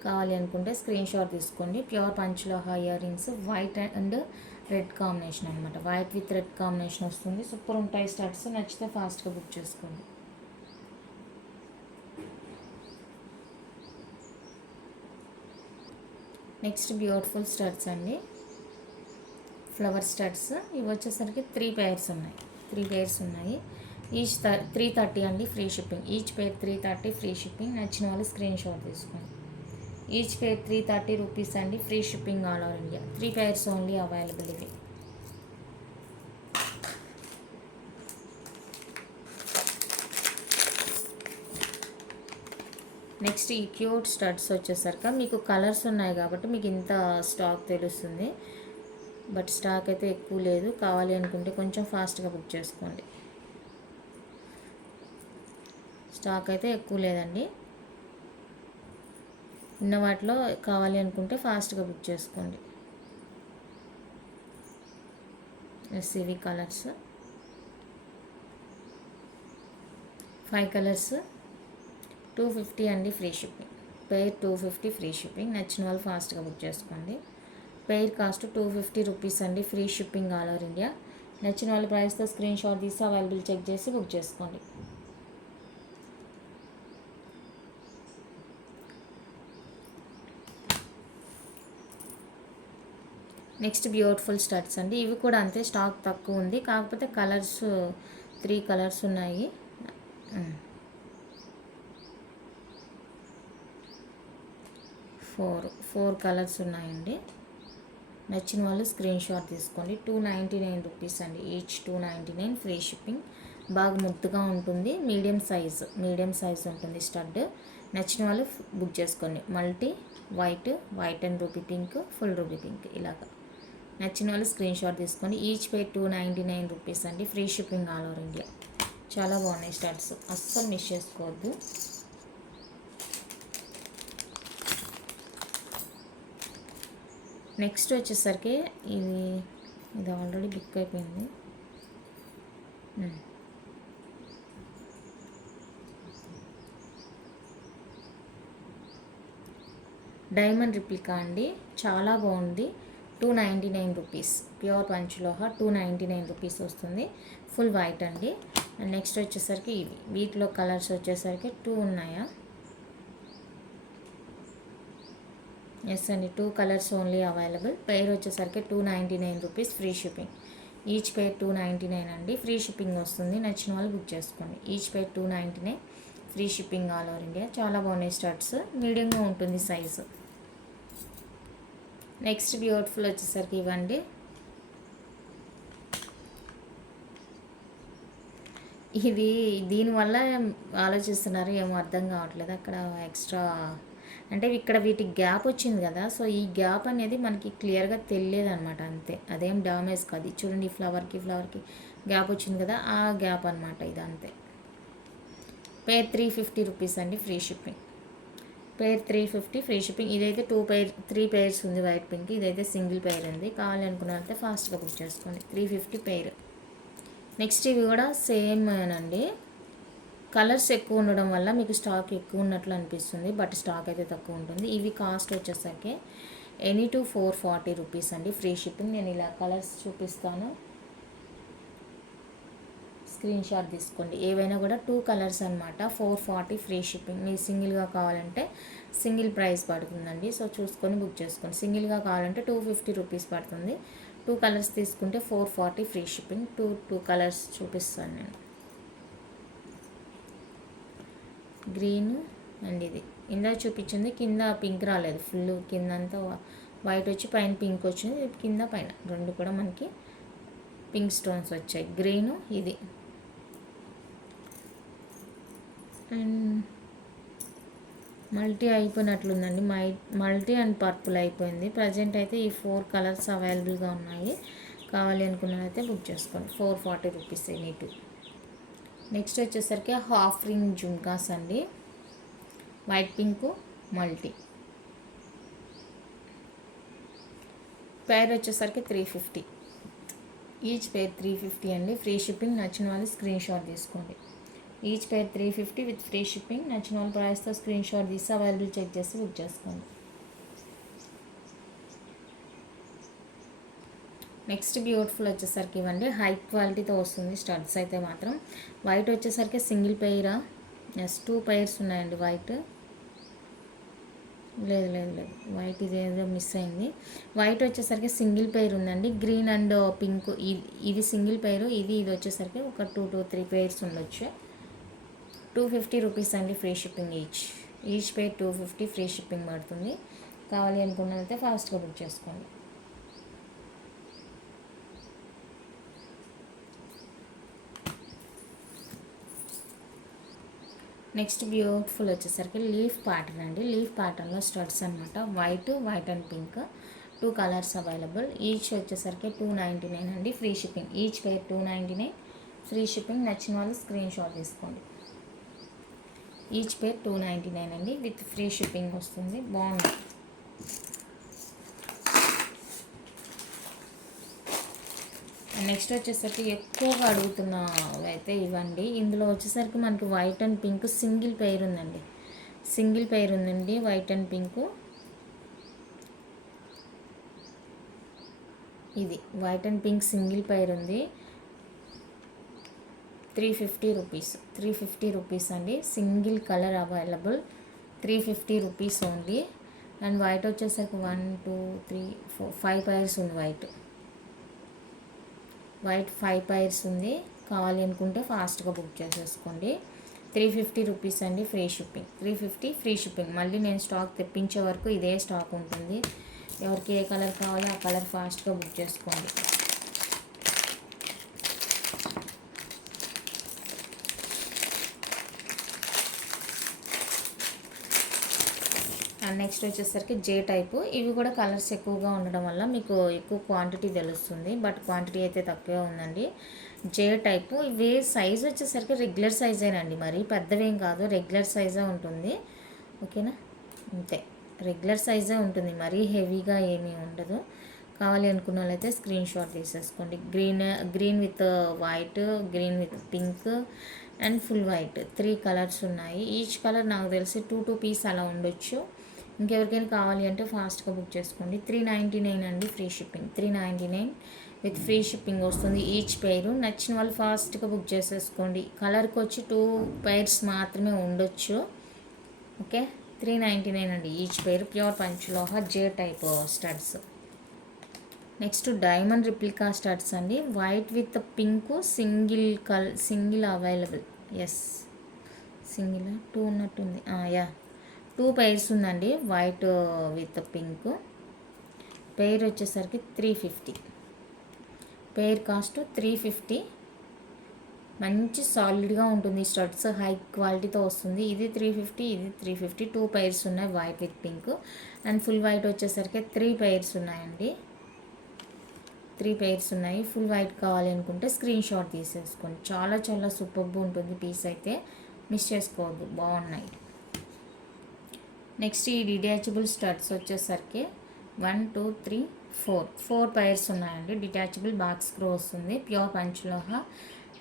కావాలి అనుకుంటే స్క్రీన్ షాట్ తీసుకోండి. Pure panchaloha ear rings, white and red combination అనమాట. వైట్ విత్ రెడ్ కాంబినేషన్ వస్తుంది. సూపర్ ఉంటాయి స్టడ్స్. నచ్చితే ఫాస్ట్గా బుక్ చేసుకోండి. నెక్స్ట్ బ్యూటిఫుల్ స్టడ్స్ అండి, ఫ్లవర్ స్టడ్స్. ఇవి వచ్చేసరికి 3 pairs ఉన్నాయి. 3 pairs ఉన్నాయి. ఈచ్ 330 అండి, ఫ్రీ షిప్పింగ్. ఈచ్ పేర్ 330 ఫ్రీ షిప్పింగ్. నచ్చిన వాళ్ళు స్క్రీన్ షాట్ తీసుకోండి. ఈచ్ పేర్ 330 రూపీస్ అండి, free shipping all over India. 3 pairs only available ఇవి. నెక్స్ట్ ఈ క్యూట్ స్టడ్స్ వచ్చేసరికి మీకు కలర్స్ ఉన్నాయి కాబట్టి మీకు ఇంత స్టాక్ తెలుస్తుంది. బట్ స్టాక్ అయితే ఎక్కువ లేదు. కావాలి అనుకుంటే కొంచెం ఫాస్ట్గా బుక్ చేసుకోండి. స్టాక్ అయితే ఎక్కువ లేదండి. ఉన్న వాటిలో కావాలి అనుకుంటే ఫాస్ట్గా బుక్ చేసుకోండి. ఇవి కలర్స్ 5 colours. 250 అండి, free shipping. Pair 250 free shipping. నచ్చిన వాళ్ళు ఫాస్ట్గా బుక్ చేసుకోండి. పెయిర్ కాస్ట్ 250 రూపీస్ అండి, free shipping all over India. నచ్చిన వాళ్ళ ప్రైస్తో స్క్రీన్ షాట్ తీసి అవైలబుల్ చెక్ చేసి బుక్ చేసుకోండి. నెక్స్ట్ బ్యూటిఫుల్ స్టడ్స్ అండి. ఇవి కూడా అంతే, స్టాక్ తక్కువ ఉంది. కాకపోతే కలర్స్ 3 colours ఉన్నాయి. 4 colours ఉన్నాయండి. నచ్చిన వాళ్ళు స్క్రీన్ షాట్ తీసుకోండి. 299 రూపీస్ అండి. Each 299 free shipping. బాగా ముద్దుగా ఉంటుంది. మీడియం సైజ్ ఉంటుంది స్టడ్. నచ్చిన వాళ్ళు బుక్ చేసుకోండి. Multi white and ruby pink, full ruby pink ఇలాగా. నచ్చిన వాళ్ళు స్క్రీన్ షాట్ తీసుకోండి. ఈచ్ పే 299 రూపీస్ అండి, free shipping all over India. చాలా బాగున్నాయి స్టడ్స్, అస్సలు మిస్ చేసుకోవద్దు. నెక్స్ట్ వచ్చేసరికి ఇది ఆల్రెడీ బుక్ అయిపోయింది. డైమండ్ రిప్లికా అండి, చాలా బాగుంది. 299 రూపీస్. ప్యూర్ పంచలోహ 299 రూపీస్ వస్తుంది. ఫుల్ వైట్ అండి. అండ్ నెక్స్ట్ వచ్చేసరికి వీటిలో కలర్స్ వచ్చేసరికి 2 ఉన్నాయా? ఎస్ అండి, 2 colours ఓన్లీ అవైలబుల్. పెయిర్ వచ్చేసరికి 299 rupees, free shipping. Each pair 299 అండి, ఫ్రీ షిప్పింగ్ వస్తుంది. నచ్చిన వాళ్ళు బుక్ చేసుకోండి. Each pair 299 free shipping all over India. చాలా బాగున్నాయి స్టడ్స్, మీడియంగా ఉంటుంది సైజు. నెక్స్ట్ బ్యూటిఫుల్ వచ్చేసరికి ఇవ్వండి. ఇది దీనివల్ల ఆలోచిస్తున్నారు ఏమో అర్థం కావట్లేదు. అక్కడ ఎక్స్ట్రా అంటే ఇక్కడ వీటికి గ్యాప్ వచ్చింది కదా, సో ఈ గ్యాప్ అనేది మనకి క్లియర్గా తెలియదు అనమాట. అంతే, అదేం డ్యామేజ్ కాదు. చూడండి, ఫ్లవర్కి గ్యాప్ వచ్చింది కదా, ఆ గ్యాప్ అనమాట ఇది. అంతే, పేర్ 350 రూపీస్ అండి, ఫ్రీ షిప్పింగ్. పేర్ 350 ఫ్రీ షిప్పింగ్. ఇదైతే 3 పేర్స్ ఉంది వైట్ పింక్, ఇదైతే సింగిల్ పేర్ ఉంది. కావాలనుకున్న అయితే ఫాస్ట్గా బుక్ చేసుకోండి. 350 పేర్. నెక్స్ట్ ఇవి కూడా సేమ్ అండి, కలర్స్ ఎక్కువ ఉండడం వల్ల మీకు స్టాక్ ఎక్కువ ఉన్నట్లు అనిపిస్తుంది, బట్ స్టాక్ అయితే తక్కువ ఉంటుంది. ఇవి కాస్ట్ వచ్చేసరికి ఎనీ టు 440 రూపీస్ అండి, ఫ్రీ షిప్పింగ్. నేను ఇలా కలర్స్ చూపిస్తాను, స్క్రీన్ షాట్ తీసుకోండి. ఏవైనా కూడా 2 కలర్స్ అనమాట, 440 ఫ్రీ షిప్పింగ్. మీరు సింగిల్గా కావాలంటే సింగిల్ ప్రైస్ పడుతుందండి, సో చూసుకొని బుక్ చేసుకోండి. సింగిల్గా కావాలంటే 250 రూపీస్ పడుతుంది. 2 కలర్స్ తీసుకుంటే 440 ఫ్రీ షిప్పింగ్. టూ కలర్స్ చూపిస్తాను నేను, గ్రీన్ అండ్ ఇది ఇందా చూపించింది. కింద పింక్ రాలేదు, ఫుల్ కింద అంతా వైట్ వచ్చి పైన పింక్ వచ్చింది. కింద పైన రెండు కూడా మనకి పింక్ స్టోన్స్ వచ్చాయి. గ్రీను ఇది అండ్ మల్టీ అయిపోయినట్లుందండి, మల్టీ అండ్ పర్పుల్ అయిపోయింది. ప్రజెంట్ అయితే ఈ 4 కలర్స్ అవైలబుల్గా ఉన్నాయి. కావాలి అనుకున్నదైతే బుక్ చేసుకోండి. 440 రూపీస్ ఎనీ టూ. నెక్స్ట్ వచ్చేసరికి హాఫ్ రింగ్ జుమ్కాస్ అండి, వైట్ పింక్ మల్టీ. పేర్ వచ్చేసరికి 350, ఈచ్ పేర్ 350 అండి, ఫ్రీ షిప్పింగ్. నచ్చిన వాళ్ళు స్క్రీన్ షాట్ తీసుకోండి. Each pair 350 with free shipping. నచ్చిన వాళ్ళ ప్రైస్తో స్క్రీన్ షాట్ తీసి అవైలబుల్ చెక్ చేసి బుక్ చేసుకోండి. నెక్స్ట్ బ్యూటిఫుల్ వచ్చేసరికి ఇవ్వండి, హై క్వాలిటీతో వస్తుంది స్టడ్స్ అయితే మాత్రం. వైట్ వచ్చేసరికి సింగిల్ పెయిరా, ఎస్ 2 పెయిర్స్ ఉన్నాయండి వైట్. లేదు వైట్ ఇదేదో మిస్ అయింది. వైట్ వచ్చేసరికి సింగిల్ పెయిర్ ఉందండి, గ్రీన్ అండ్ పింక్. ఇది సింగిల్ పెయిర్, ఇది వచ్చేసరికి ఒక 2 to 3 పెయిర్స్ ఉండొచ్చు. 250 రూపీస్ అండి, ఫ్రీ షిప్పింగ్. ఈచ్ పేర్ 250 ఫ్రీ షిప్పింగ్ పడుతుంది. కావాలి అనుకున్నదైతే ఫాస్ట్గా బుక్ చేసుకోండి. నెక్స్ట్ బ్యూటిఫుల్ వచ్చేసరికి లీఫ్ ప్యాటర్న్ అండి, లీఫ్ ప్యాటర్న్లో స్టడ్స్ అనమాట. White and pink 2 colours available. Each వచ్చేసరికి 299 అండి, ఫ్రీ షిప్పింగ్. ఈచ్ పేర్ 299 ఫ్రీ షిప్పింగ్. నచ్చిన వాళ్ళు స్క్రీన్ షాట్ తీసుకోండి. ఈచ్ పేర్ 299 అండి, విత్ ఫ్రీ షిప్పింగ్ వస్తుంది. బాగుంది. నెక్స్ట్ వచ్చేసరికి ఎక్కువగా అడుగుతున్న అయితే ఇవ్వండి. ఇందులో వచ్చేసరికి మనకి white and pink single pair ఉందండి, వైట్ అండ్ పింక్. ఇది white and pink single pair ఉంది. 350 రూపీస్ అండి, single colour available. 350 rupees only. And white వచ్చేసరికి 1 2 3 4 5 పైర్స్ ఉంది. వైట్ 5 పైర్స్ ఉంది. కావాలి అనుకుంటే ఫాస్ట్గా బుక్ చేసేసుకోండి. 350 రూపీస్ అండి, ఫ్రీ షిప్పింగ్. 350 free shipping. మళ్ళీ నేను స్టాక్ తెప్పించే వరకు ఇదే స్టాక్ ఉంటుంది. ఎవరికి ఏ కలర్ కావాలో ఆ కలర్ ఫాస్ట్గా బుక్ చేసుకోండి. అండ్ నెక్స్ట్ వచ్చేసరికి జే టైపు. ఇవి కూడా కలర్స్ ఎక్కువగా ఉండడం వల్ల మీకు ఎక్కువ క్వాంటిటీ తెలుస్తుంది, బట్ క్వాంటిటీ అయితే తక్కువే ఉందండి. జే టైపు. ఇవి సైజ్ వచ్చేసరికి రెగ్యులర్ సైజేనండి, మరి పెద్దవేం కాదు, రెగ్యులర్ సైజే ఉంటుంది. ఓకేనా, అంతే రెగ్యులర్ సైజే ఉంటుంది, మరీ హెవీగా ఏమీ ఉండదు. కావాలి అనుకున్న వాళ్ళైతే స్క్రీన్ షాట్ తీసేసుకోండి. Green with white, green with pink and full white 3 colours ఉన్నాయి. ఈచ్ కలర్ నాకు తెలిసి 2 పీస్ అలా ఉండొచ్చు. ఇంకెవరికైనా కావాలి అంటే ఫాస్ట్గా బుక్ చేసుకోండి. 399 అండి, free shipping. 399 with free shipping వస్తుంది ఈచ్ పేరు. నచ్చిన వాళ్ళు ఫాస్ట్గా బుక్ చేసేసుకోండి. కలర్కి వచ్చి 2 పైర్స్ మాత్రమే ఉండొచ్చు. ఓకే, 399 అండి each pair. Pure panchaloha J type studs. Next diamond replica studs అండి, white with pink single available. Yes single 2 ఉన్నట్టుంది. యా 2 పైర్స్ ఉందండి, వైట్ విత్ పింక్. పేర్ వచ్చేసరికి 350. Pair cost 350. మంచి సాలిడ్గా ఉంటుంది స్టడ్స్, హై క్వాలిటీతో వస్తుంది. ఇది 350, ఇది 350. 2 పైర్స్ ఉన్నాయి, white with pink. And full white వచ్చేసరికి 3 పైర్స్ ఉన్నాయండి. 3 పైర్స్ ఉన్నాయి. ఫుల్ వైట్ కావాలి అనుకుంటే స్క్రీన్ షాట్ తీసేసుకోండి. చాలా సూపర్గా ఉంటుంది పీస్ అయితే. మిస్ చేసుకోవద్దు, బాగున్నాయి. నెక్స్ట్ ఈ డిటాచబుల్ స్టడ్స్ వచ్చేసరికి 1 2 3 4 పైర్స్ ఉన్నాయండి. డిటాచబుల్ బాక్స్ స్క్రూ వస్తుంది, ప్యూర్ పంచలోహ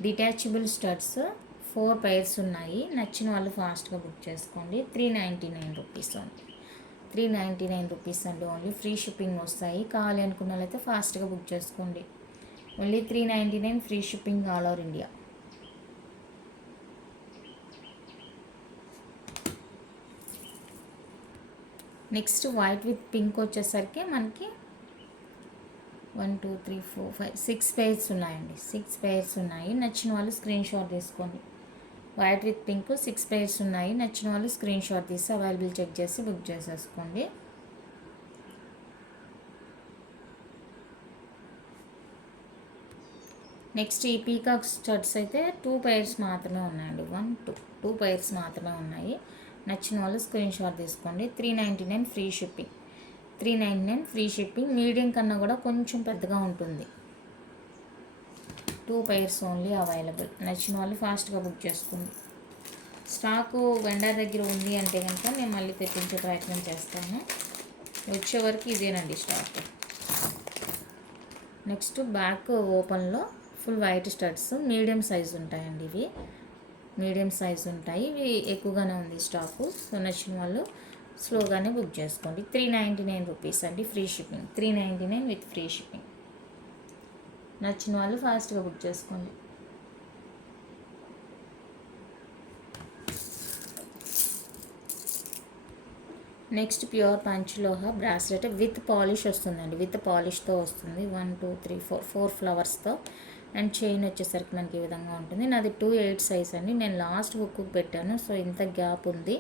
డిటాచబుల్ స్టడ్స్ 4 పైర్స్ ఉన్నాయి. నచ్చిన వాళ్ళు ఫాస్ట్గా బుక్ చేసుకోండి. 399 రూపీస్ ఓన్లీ. 399 రూపీస్ అండి ఓన్లీ. ఫ్రీ షిప్పింగ్ వస్తాయి. కావాలి అనుకున్న వాళ్ళైతే ఫాస్ట్గా బుక్ చేసుకోండి. Only 399 free shipping all over India. Next white with pink వచ్చేసరికి మనకి 1 2 3 4 5 6 పేర్స్ ఉన్నాయండి. 6 పేర్స్ ఉన్నాయి. నచ్చిన వాళ్ళు స్క్రీన్ షాట్ తీసుకోండి. వైట్ విత్ పింక్ 6 పేర్స్ ఉన్నాయి. నచ్చిన వాళ్ళు స్క్రీన్ షాట్ తీసి అవైలబుల్ చెక్ చేసి బుక్ చేసేసుకోండి. నెక్స్ట్ ఈ పీకాక్ స్టడ్స్ అయితే 2 పైర్స్ మాత్రమే ఉన్నాయండి. 1 2 పైర్స్ మాత్రమే ఉన్నాయి. నచ్చిన వాళ్ళు స్క్రీన్ షాట్ తీసుకోండి. 399 free shipping. 399 free shipping. Medium కన్నా కూడా కొంచెం పెద్దగా ఉంటుంది. 2 పైర్స్ ఓన్లీ అవైలబుల్. నచ్చిన వాళ్ళు ఫాస్ట్గా బుక్ చేసుకోండి. స్టాకు వెండర్ దగ్గర ఉంది అంటే కనుక నేను మళ్ళీ తెప్పించే ప్రయత్నం చేస్తాను. వచ్చే వరకు ఇదేనండి స్టాక్. నెక్స్ట్ బ్యాక్ ఓపెన్లో full white studs medium size ఉంటాయండి. ఇవి మీడియం సైజు ఉంటాయి. ఇవి ఎక్కువగానే ఉంది స్టాకు. సో నచ్చిన వాళ్ళు స్లోగానే బుక్ చేసుకోండి. 399 రూపీస్ అండి free shipping. 399 with free shipping. నచ్చిన వాళ్ళు ఫాస్ట్గా బుక్ చేసుకోండి. Next pure panchaloha bracelet with polish వస్తుందండి. విత్ పాలిష్తో వస్తుంది. 1 2 3 4 ఫ్లవర్స్తో. అండ్ చైన్ వచ్చేసరికి మనకి ఈ విధంగా ఉంటుంది. నాది 2/8 సైజ్ అండి. నేను లాస్ట్ బుక్ పెట్టాను, సో ఇంత గ్యాప్ ఉంది.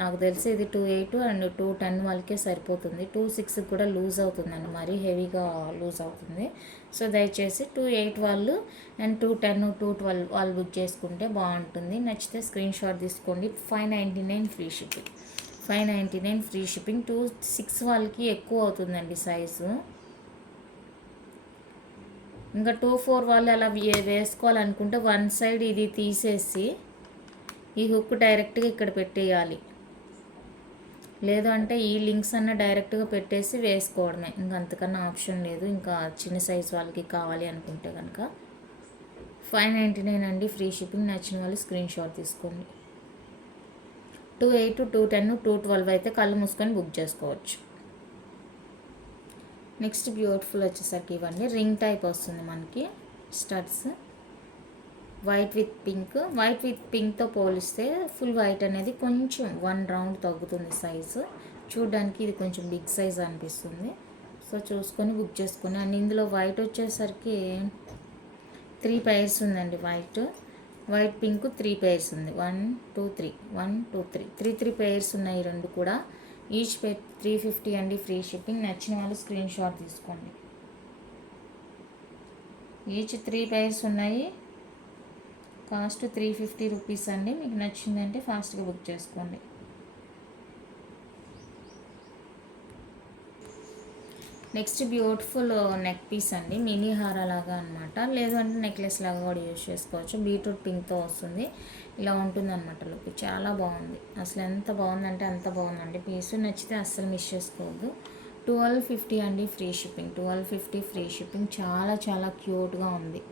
నాకు తెలిసి ఇది 2/8 అండ్ 2/10 వాళ్ళకే సరిపోతుంది. 2/6 కూడా లూజ్ అవుతుందండి, మరీ హెవీగా లూజ్ అవుతుంది. సో దయచేసి 2/8 వాళ్ళు అండ్ 2/10 2/12 వాళ్ళు బుక్ చేసుకుంటే బాగుంటుంది. నచ్చితే స్క్రీన్ షాట్ తీసుకోండి. 599 ఫ్రీ షిప్పింగ్. 599 free shipping. 2/6 వాళ్ళకి ఎక్కువ అవుతుందండి సైజు. ఇంకా 2/4 వాళ్ళు అలా వేసుకోవాలనుకుంటే వన్ సైడ్ ఇది తీసేసి ఈ హుక్ డైరెక్ట్గా ఇక్కడ పెట్టేయాలి. లేదు అంటే ఈ లింక్స్ అన్న డైరెక్ట్గా పెట్టేసి వేసుకోవడమే. ఇంకా అంతకన్నా ఆప్షన్ లేదు. ఇంకా చిన్న సైజ్ వాళ్ళకి కావాలి అనుకుంటే కనుక 599 అండి ఫ్రీ షిప్పింగ్. నచ్చిన వాళ్ళు స్క్రీన్ షాట్ తీసుకోండి. 2/8 2/10 2/12 అయితే కళ్ళు మూసుకొని బుక్ చేసుకోవచ్చు. నెక్స్ట్ బ్యూటిఫుల్ వచ్చేసరికి ఇవన్నీ రింగ్ టైప్ వస్తుంది మనకి studs. White with pink. White with పింక్తో పోలిస్తే ఫుల్ వైట్ అనేది కొంచెం 1 రౌండ్ తగ్గుతుంది సైజు. చూడడానికి ఇది కొంచెం బిగ్ సైజ్ అనిపిస్తుంది. సో చూసుకొని బుక్ చేసుకొని. అండ్ ఇందులో వైట్ వచ్చేసరికి 3 పైర్స్ ఉందండి. వైట్ పింక్ 3 పైర్స్ ఉంది. 1 2 3 1 2 3 3 పైర్స్ ఉన్నాయి. రెండు కూడా ఈచ్ పేర్ 350 అండి ఫ్రీ షిప్పింగ్. నచ్చిన వాళ్ళు స్క్రీన్ షాట్ తీసుకోండి. ఈచ్ 3 పైర్స్ ఉన్నాయి. కాస్ట్ 350 రూపీస్ అండి. మీకు నచ్చిందంటే ఫాస్ట్గా బుక్ చేసుకోండి. నెక్స్ట్ బ్యూటిఫుల్ నెక్ పీస్ అండి. మినీ హారా లాగా అనమాట. లేదు అంటే నెక్లెస్ లాగా కూడా యూజ్ చేసుకోవచ్చు. బీట్రూట్ పింక్తో వస్తుంది. ఇలా ఉంటుంది అనమాట లుక్. చాలా బాగుంది. అసలు ఎంత బాగుందంటే అంత బాగుందండి పీసు. నచ్చితే అస్సలు మిస్ చేసుకోవద్దు. 1250 అండి ఫ్రీ షిప్పింగ్. 1250 free shipping. చాలా చాలా క్యూట్గా ఉంది.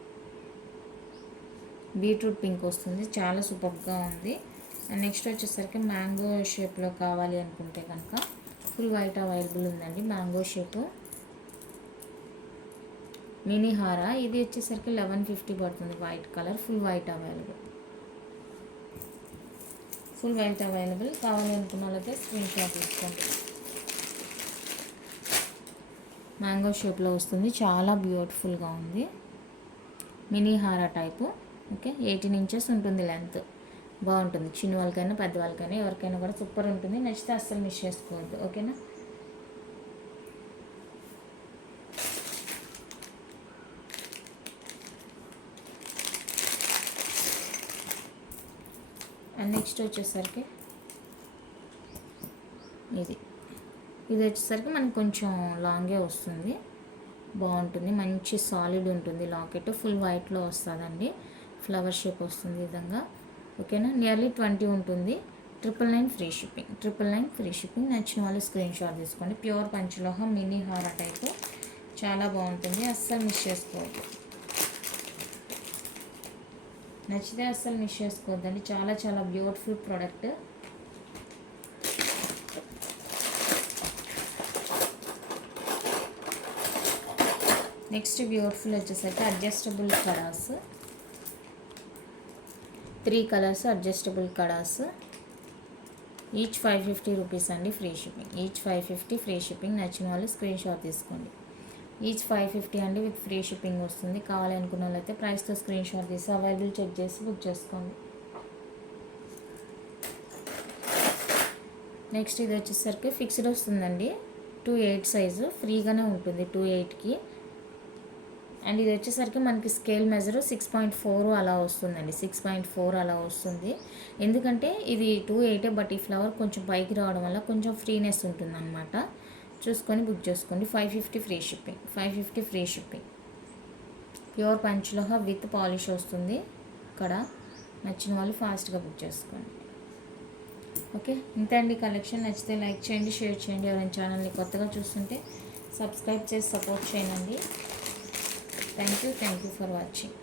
బీట్రూట్ పింక్ వస్తుంది. చాలా సూపర్గా ఉంది. అండ్ నెక్స్ట్ వచ్చేసరికి మ్యాంగో షేప్లో కావాలి అనుకుంటే కనుక ఫుల్ వైట్ అవైలబుల్ ఉందండి. మ్యాంగో షేపు మినీ హారా. ఇది వచ్చేసరికి 1150 పడుతుంది. White colour full white available. Full white available. కావాలి అనుకున్న వాళ్ళైతే స్క్రీన్ షాట్ తీసుకోండి. మ్యాంగో షేప్లో వస్తుంది. చాలా బ్యూటిఫుల్గా ఉంది. మినీ హారా టైపు. ఓకే, 18 ఇంచెస్ ఉంటుంది లెంత్. బాగుంటుంది. చిన్న వాళ్ళకైనా పెద్దవాళ్ళకైనా ఎవరికైనా కూడా సూపర్ ఉంటుంది. నచ్చితే అస్సలు మిస్ చేసుకోవద్దు. ఓకేనా. అండ్ నెక్స్ట్ వచ్చేసరికి ఇది వచ్చేసరికి మనకు కొంచెం లాంగే వస్తుంది. బాగుంటుంది. మంచి సాలిడ్ ఉంటుంది లాకెట్. ఫుల్ వైట్లో వస్తుందండి. ఫ్లవర్ షేప్ వస్తుంది ఈ విధంగా. ఓకేనా. నియర్లీ 20 ఉంటుంది. 999 ఫ్రీ షిప్పింగ్. 999 free shipping. నచ్చిన వాళ్ళు స్క్రీన్ షాట్ తీసుకోండి. ప్యూర్ పంచలోహం మినీ హార టైపు చాలా బాగుంటుంది, అస్సలు మిస్ చేసుకోవద్దు. నచ్చితే అస్సలు మిస్ చేసుకోవద్దండి, చాలా చాలా బ్యూటిఫుల్ ప్రోడక్ట్. నెక్స్ట్ బ్యూటిఫుల్ వచ్చేసరికి adjustable kadas. 3 colours adjustable kadas. Each 550 rupees అండి, free shipping. Each 550 free shipping. నచ్చిన వాళ్ళు స్క్రీన్ షాట్ తీసుకోండి. ఈచ్ 550 అండి, విత్ ఫ్రీ షిప్పింగ్ వస్తుంది. కావాలనుకున్న వాళ్ళైతే ప్రైస్తో స్క్రీన్ షాట్ తీసి అవైలబుల్ చెక్ చేసి బుక్ చేసుకోండి. నెక్స్ట్ ఇది వచ్చేసరికి ఫిక్స్డ్ వస్తుందండి. 2/8 సైజు ఫ్రీగానే ఉంటుంది 2/8కి. అండ్ ఇది వచ్చేసరికి మనకి స్కేల్ మెజరు 6.4 అలా వస్తుందండి. 6.4 అలా వస్తుంది. ఎందుకంటే ఇది 2/8 బట్ ఈ ఫ్లవర్ కొంచెం పైకి రావడం వల్ల కొంచెం ఫ్రీనెస్ ఉంటుందన్నమాట. చూసుకొని బుక్ చేసుకోండి. 550 free shipping. 550 free shipping. Pure panchaloha with polish వస్తుంది ఇక్కడ. నచ్చిన వాళ్ళు ఫాస్ట్గా బుక్ చేసుకోండి. ఓకే, ఇంత అండి కలెక్షన్. నచ్చితే లైక్ చేయండి, షేర్ చేయండి. ఎవరైనా ఛానల్ని కొత్తగా చూస్తుంటే సబ్స్క్రైబ్ చేసి సపోర్ట్ చేయండి. Thank you for watching.